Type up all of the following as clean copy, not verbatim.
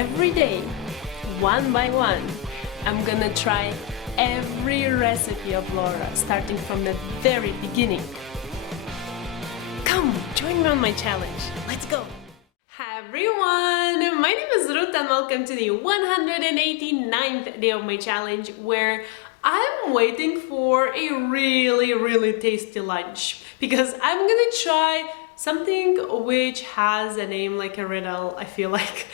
every day, one by one, I'm gonna try every recipe of Laura, starting from the very beginning. Come, join me on my challenge. Let's go! Hi everyone! My name is Ruta and welcome to the 189th day of my challenge, where I'm waiting for a really tasty lunch because I'm gonna try something which has a name like a riddle, I feel like.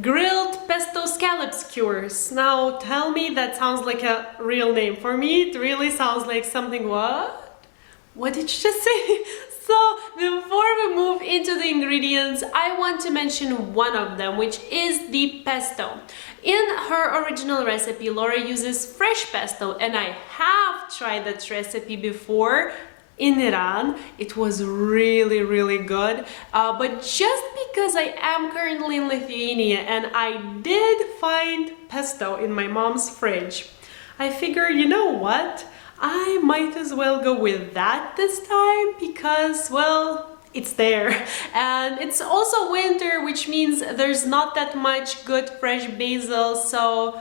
Grilled Pesto Scallop Skewers. Now tell me that sounds like a real name. For me it really sounds like something. What did you just say? So before we move into the ingredients, I want to mention one of them, which is the pesto. In her original recipe, Laura uses fresh pesto, and I have tried that recipe before in Iran. It was really good, but just because I am currently in Lithuania and I did find pesto in my mom's fridge, I figure, you know what? I might as well go with that this time because, well, it's there. And it's also winter, which means there's not that much good fresh basil, so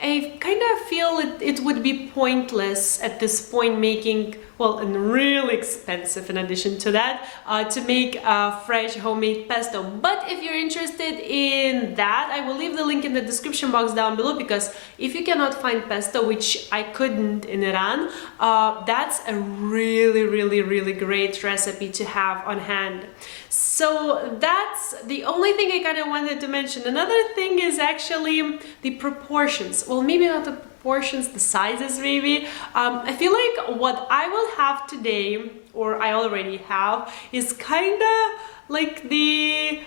I kind of feel it would be pointless at this point making, well, and really expensive in addition to that, to make a fresh homemade pesto. But if you're interested in that, I will leave the link in the description box down below, because if you cannot find pesto, which I couldn't in Iran, that's a really great recipe to have on hand. So that's the only thing I kind of wanted to mention. Another thing is actually the proportions. Well, maybe not the proportions, the sizes maybe. I feel like what I will have today, or I already have, is kind of like the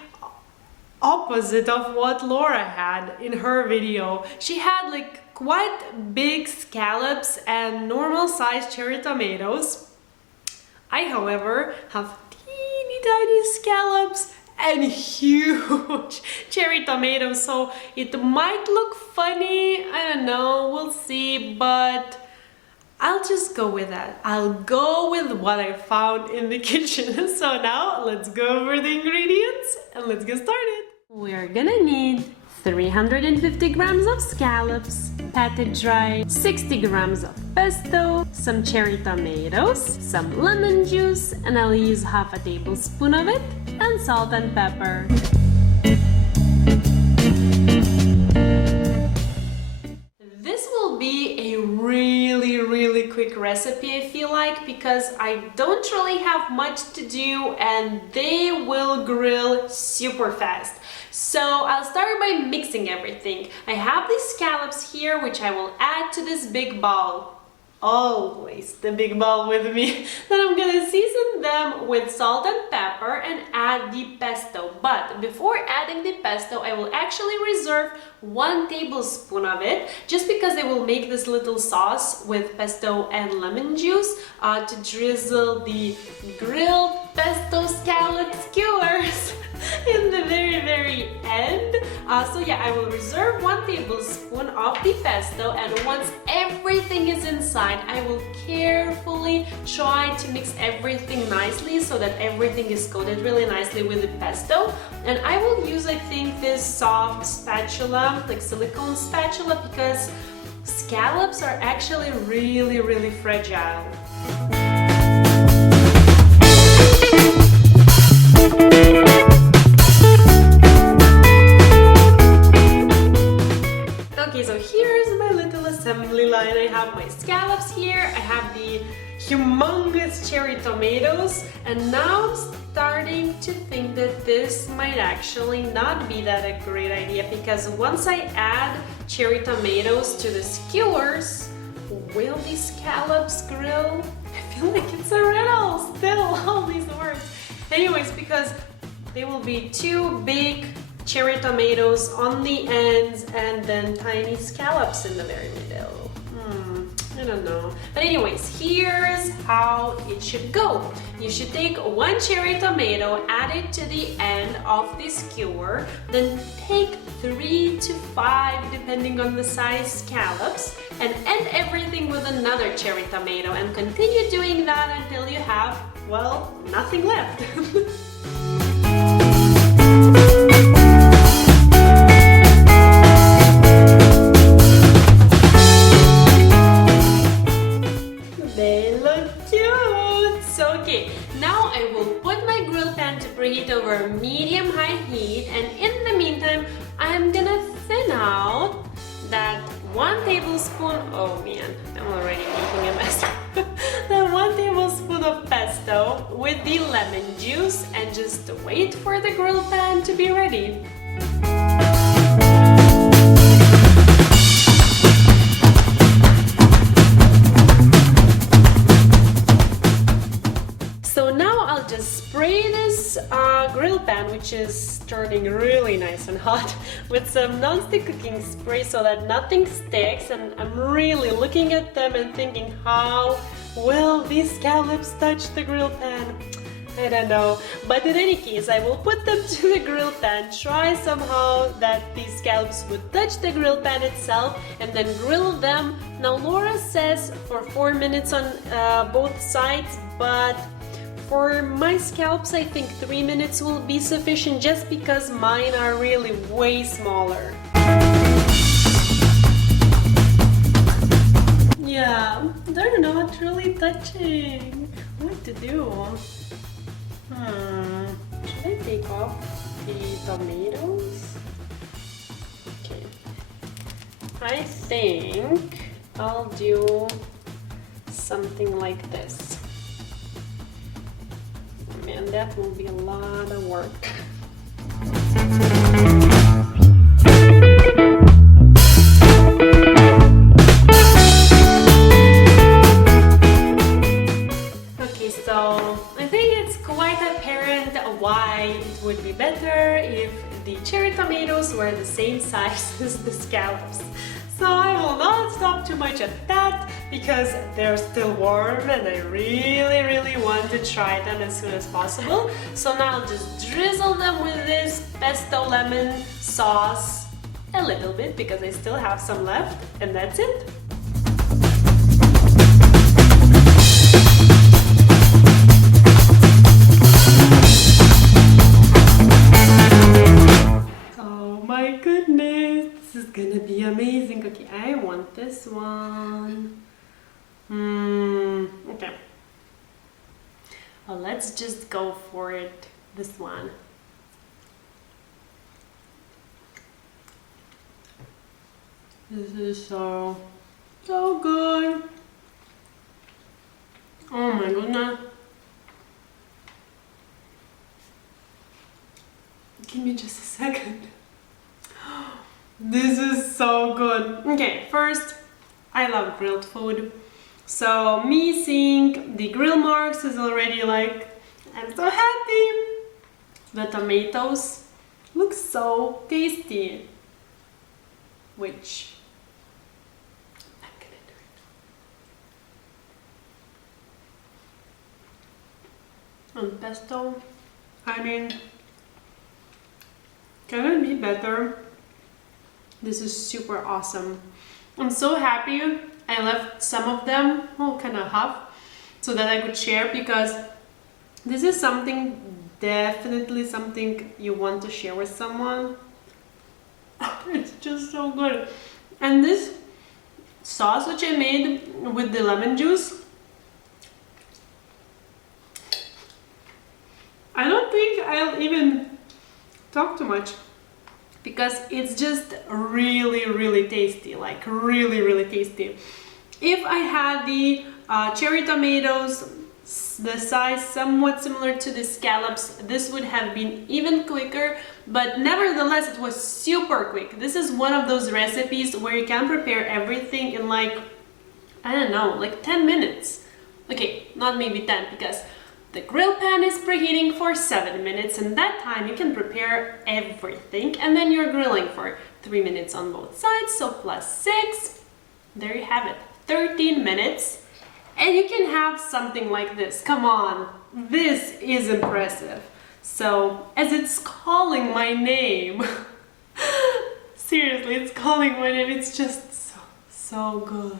opposite of what Laura had in her video. She had like quite big scallops and normal sized cherry tomatoes. I, however, have tiny scallops and huge cherry tomatoes, so it might look funny, I don't know, we'll see, but I'll just go with that. I'll go with what I found in the kitchen. So now let's go over the ingredients and let's get started. We're gonna need 350 grams of scallops, patted dry, 60 grams of pesto, some cherry tomatoes, some lemon juice, and I'll use half a tablespoon of it, and salt and pepper. This will be a really quick recipe, I feel like, because I don't really have much to do and they will grill super fast. So I'll start by mixing everything. I have these scallops here, which I will add to this big bowl. Always the big bowl with me. Then I'm gonna season them with salt and pepper and add the pesto. But before adding the pesto, I will actually reserve 1 tablespoon of it, just because I will make this little sauce with pesto and lemon juice to drizzle the grilled pesto scallop skewers in the very end. So yeah, I will reserve 1 tablespoon of the pesto, and once everything is inside, I will carefully try to mix everything nicely so that everything is coated really nicely with the pesto. And I will use, I think, this soft spatula, like silicone spatula, because scallops are actually really fragile. Okay, so here's my little assembly line. I have my scallops here, I have the humongous cherry tomatoes, and now I'm starting to think that this might actually not be that a great idea, because once I add cherry tomatoes to the skewers, will the scallops grill? I feel like it's a riddle still, all these words. Anyways, because they will be 2 big cherry tomatoes on the ends and then tiny scallops in the very middle. I don't know. But anyways, here's how it should go. You should take 1 cherry tomato, add it to the end of the skewer, then take 3 to 5, depending on the size, scallops, and end everything with another cherry tomato, and continue doing that until you have, well, nothing left. over medium-high heat, and in the meantime, I'm gonna thin out that 1 tablespoon, oh man, I'm already making a mess. That 1 tablespoon of pesto with the lemon juice, and just wait for the grill pan to be ready. So now I'll just spray this grill pan, which is turning really nice and hot, with some non-stick cooking spray so that nothing sticks, and I'm really looking at them and thinking, how will these scallops touch the grill pan? I don't know, but in any case, I will put them to the grill pan, try somehow that these scallops would touch the grill pan itself, and then grill them. Now Laura says for 4 minutes on both sides, but for my scallops, I think 3 minutes will be sufficient, just because mine are really way smaller. Yeah, they're not really touching. What to do? Should I take off the tomatoes? Okay. I think I'll do something like this. Man, that will be a lot of work. Okay, so I think it's quite apparent why it would be better if the cherry tomatoes were the same size as the scallops. So I will not stop too much at that, because they're still warm and I really want to try them as soon as possible. So now I'll just drizzle them with this pesto lemon sauce a little bit, because I still have some left, and that's it. Oh my goodness, this is gonna be amazing. Okay, I want this one. Okay. Well, let's just go for it. This one. This is so good. Oh my goodness. Give me just a second. This is so good. Okay, first, I love grilled food. So me seeing the grill marks is already like, I'm so happy. The tomatoes look so tasty. Which I'm gonna do it. And pesto, I mean, can it be better? This is super awesome. I'm so happy I left some of them, well, kind of half, so that I could share, because this is something, definitely something you want to share with someone. It's just so good. And this sauce which I made with the lemon juice, I don't think I'll even talk too much, because it's just really tasty, like really tasty. If I had the cherry tomatoes, the size somewhat similar to the scallops, this would have been even quicker, but nevertheless it was super quick. This is one of those recipes where you can prepare everything in like, I don't know, like 10 minutes. Okay, not maybe 10, because the grill pan is preheating for 7 minutes, and that time you can prepare everything, and then you're grilling for 3 minutes on both sides, so plus 6, there you have it, 13 minutes, and you can have something like this. Come on, this is impressive. So, as it's calling my name, seriously, it's calling my name, it's just so good.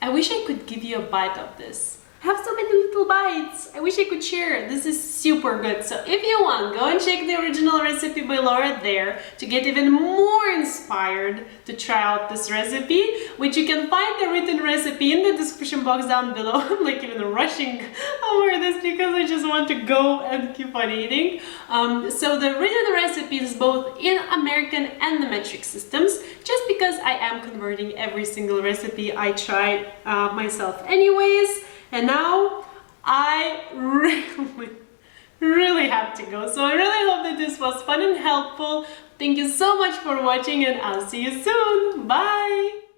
I wish I could give you a bite of this. I have so many little bites. I wish I could share. This is super good. So if you want, go and check the original recipe below right there to get even more inspired to try out this recipe, which you can find the written recipe in the description box down below. I'm like even rushing over this because I just want to go and keep on eating. So the written recipe is both in American and the metric systems, just because I am converting every single recipe I tried myself anyways. And now I really have to go. So I really hope that this was fun and helpful. Thank you so much for watching, and I'll see you soon. Bye!